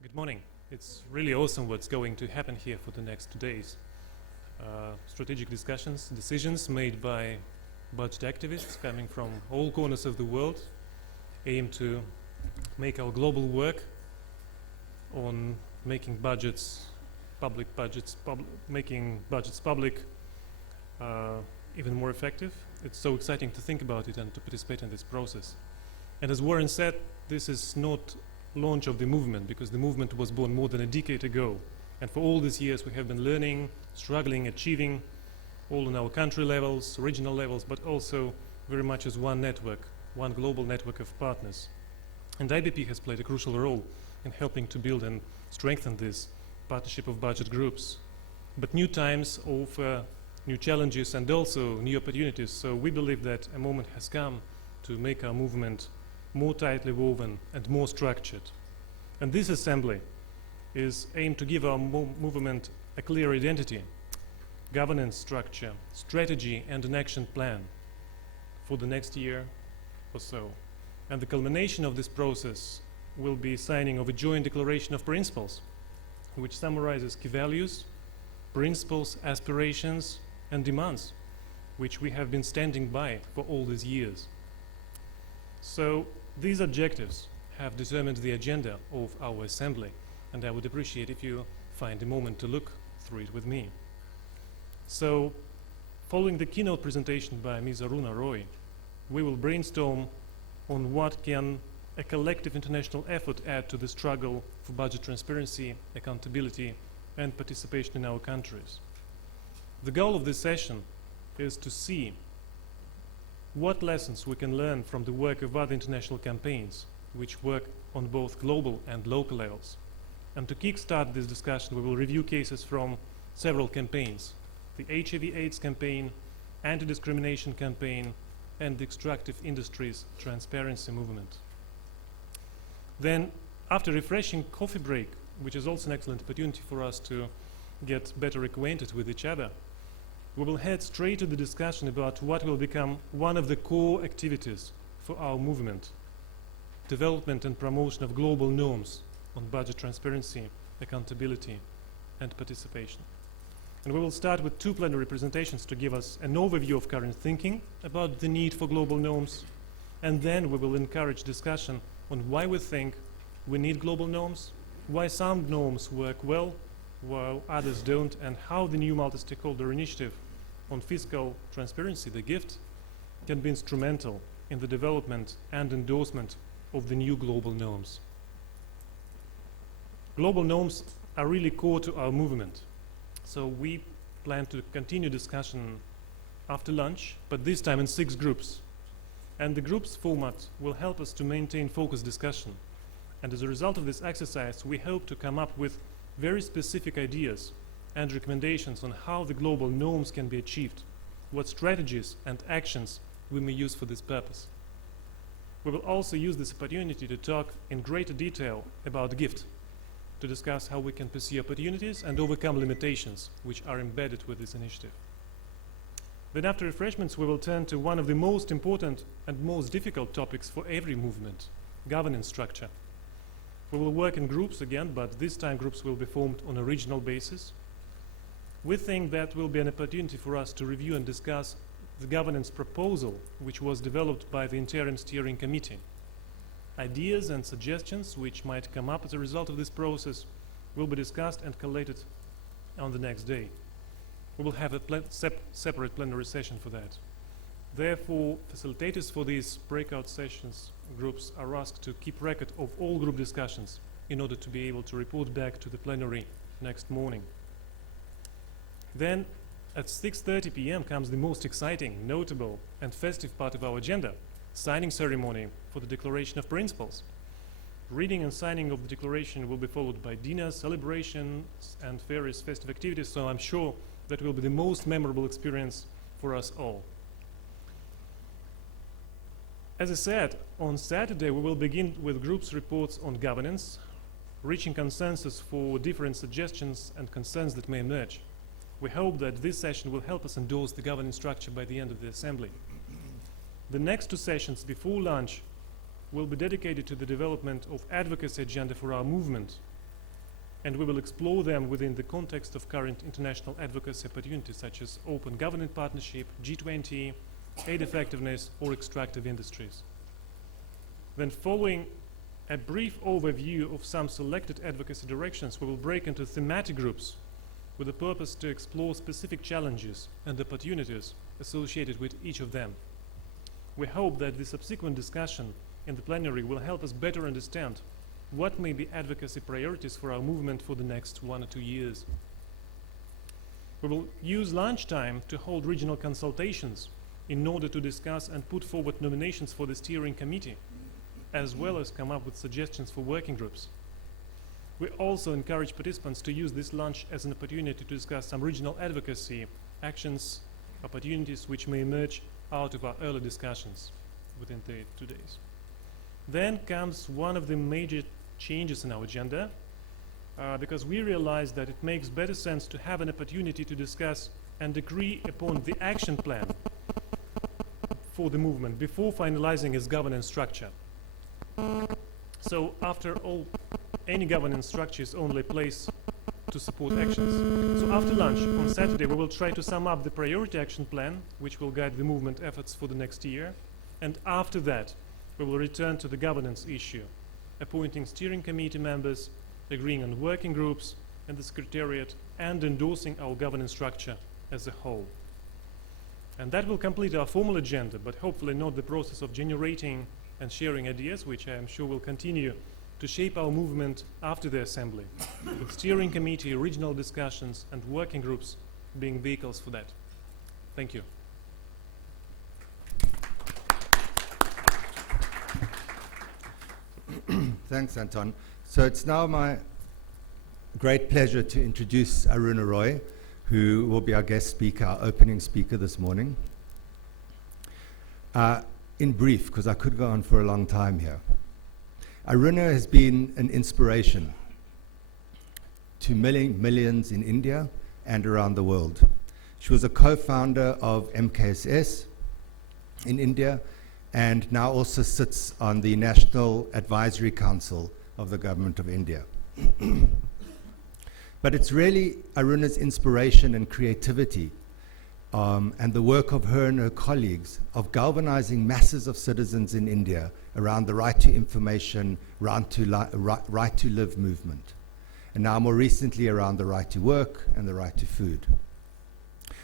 Good morning. It's really awesome what's going to happen here for the next 2 days. Strategic discussions, decisions made by budget activists coming from all corners of the world aim to make our global work on making budgets, making budgets public even more effective. It's so exciting to think about it and to participate in this process. And as Warren said, this is not launch of the movement, because the movement was born more than a decade ago, and for all these years we have been learning, struggling, achieving, all on our country levels, regional levels, but also very much as one network, one global network of partners. And IBP has played a crucial role in helping to build and strengthen this partnership of budget groups. But new times offer new challenges and also new opportunities, so we believe that a moment has come to make our movement more tightly woven and more structured. And this assembly is aimed to give our movement a clear identity, governance structure, strategy and an action plan for the next year or so. And the culmination of this process will be signing of a joint declaration of principles, which summarizes key values, principles, aspirations and demands, which we have been standing by for all these years. So these objectives have determined the agenda of our assembly, and I would appreciate if you find a moment to look through it with me. So, following the keynote presentation by Ms. Aruna Roy, we will brainstorm on what can a collective international effort add to the struggle for budget transparency, accountability, and participation in our countries. The goal of this session is to see what lessons we can learn from the work of other international campaigns which work on both global and local levels. And to kickstart this discussion, we will review cases from several campaigns: the HIV/AIDS campaign, anti-discrimination campaign, and the extractive industries transparency movement. Then, after a refreshing coffee break, which is also an excellent opportunity for us to get better acquainted with each other, we will head straight to the discussion about what will become one of the core activities for our movement: development and promotion of global norms on budget transparency, accountability, and participation. And we will start with two plenary presentations to give us an overview of current thinking about the need for global norms, and then we will encourage discussion on why we think we need global norms, why some norms work well while others don't, and how the new multi-stakeholder initiative on fiscal transparency, the GIFT, can be instrumental in the development and endorsement of the new global norms. Global norms are really core to our movement, so we plan to continue discussion after lunch, but this time in 6 groups. And the groups format will help us to maintain focused discussion. And as a result of this exercise, we hope to come up with very specific ideas and recommendations on how the global norms can be achieved, what strategies and actions we may use for this purpose. We will also use this opportunity to talk in greater detail about GIFT, to discuss how we can pursue opportunities and overcome limitations which are embedded with this initiative. Then after refreshments, we will turn to one of the most important and most difficult topics for every movement: governance structure. We will work in groups again, but this time groups will be formed on a regional basis. We think that will be an opportunity for us to review and discuss the governance proposal which was developed by the Interim Steering Committee. Ideas and suggestions which might come up as a result of this process will be discussed and collated on the next day. We will have a separate plenary session for that. Therefore, facilitators for these breakout sessions groups are asked to keep record of all group discussions in order to be able to report back to the plenary next morning. Then at 6:30 p.m. comes the most exciting, notable and festive part of our agenda: signing ceremony for the Declaration of Principles. Reading and signing of the declaration will be followed by dinners, celebrations and various festive activities, so I'm sure that will be the most memorable experience for us all. As I said, on Saturday we will begin with groups' reports on governance, reaching consensus for different suggestions and concerns that may emerge. We hope that this session will help us endorse the governance structure by the end of the assembly. The next 2 sessions before lunch will be dedicated to the development of advocacy agenda for our movement and we will explore them within the context of current international advocacy opportunities such as open government partnership, G20, aid effectiveness, or extractive industries. Then, following a brief overview of some selected advocacy directions, we will break into thematic groups with the purpose to explore specific challenges and opportunities associated with each of them. We hope that the subsequent discussion in the plenary will help us better understand what may be advocacy priorities for our movement for the next 1 or 2 years. We will use lunchtime to hold regional consultations in order to discuss and put forward nominations for the steering committee, as well as come up with suggestions for working groups. We also encourage participants to use this lunch as an opportunity to discuss some regional advocacy actions, opportunities which may emerge out of our early discussions within the 2 days. Then comes one of the major changes in our agenda, because we realize that it makes better sense to have an opportunity to discuss and agree upon the action plan for the movement before finalizing its governance structure. So after all, any governance structure is only a place to support actions. So after lunch on Saturday, we will try to sum up the priority action plan, which will guide the movement efforts for the next year. And after that, we will return to the governance issue, appointing steering committee members, agreeing on working groups and the secretariat, and endorsing our governance structure as a whole. And that will complete our formal agenda, but hopefully not the process of generating and sharing ideas, which I am sure will continue to shape our movement after the assembly, with steering committee, regional discussions, and working groups being vehicles for that. Thank you. Thanks, Anton. So it's now my great pleasure to introduce Aruna Roy, who will be our guest speaker, our opening speaker this morning. In brief, because I could go on for a long time here, Aruna has been an inspiration to millions in India and around the world. She was a co-founder of MKSS in India, and now also sits on the National Advisory Council of the Government of India. But it's really Aruna's inspiration and creativity and the work of her and her colleagues of galvanizing masses of citizens in India around the right to information, right to live movement, and now more recently around the right to work and the right to food.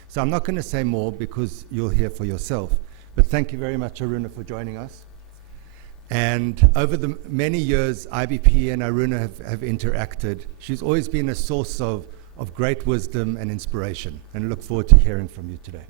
So I'm not going to say more because you'll hear for yourself, but thank you very much, Aruna, for joining us. And over the many years, IBP and Aruna have interacted. She's always been a source of great wisdom and inspiration, and look forward to hearing from you today.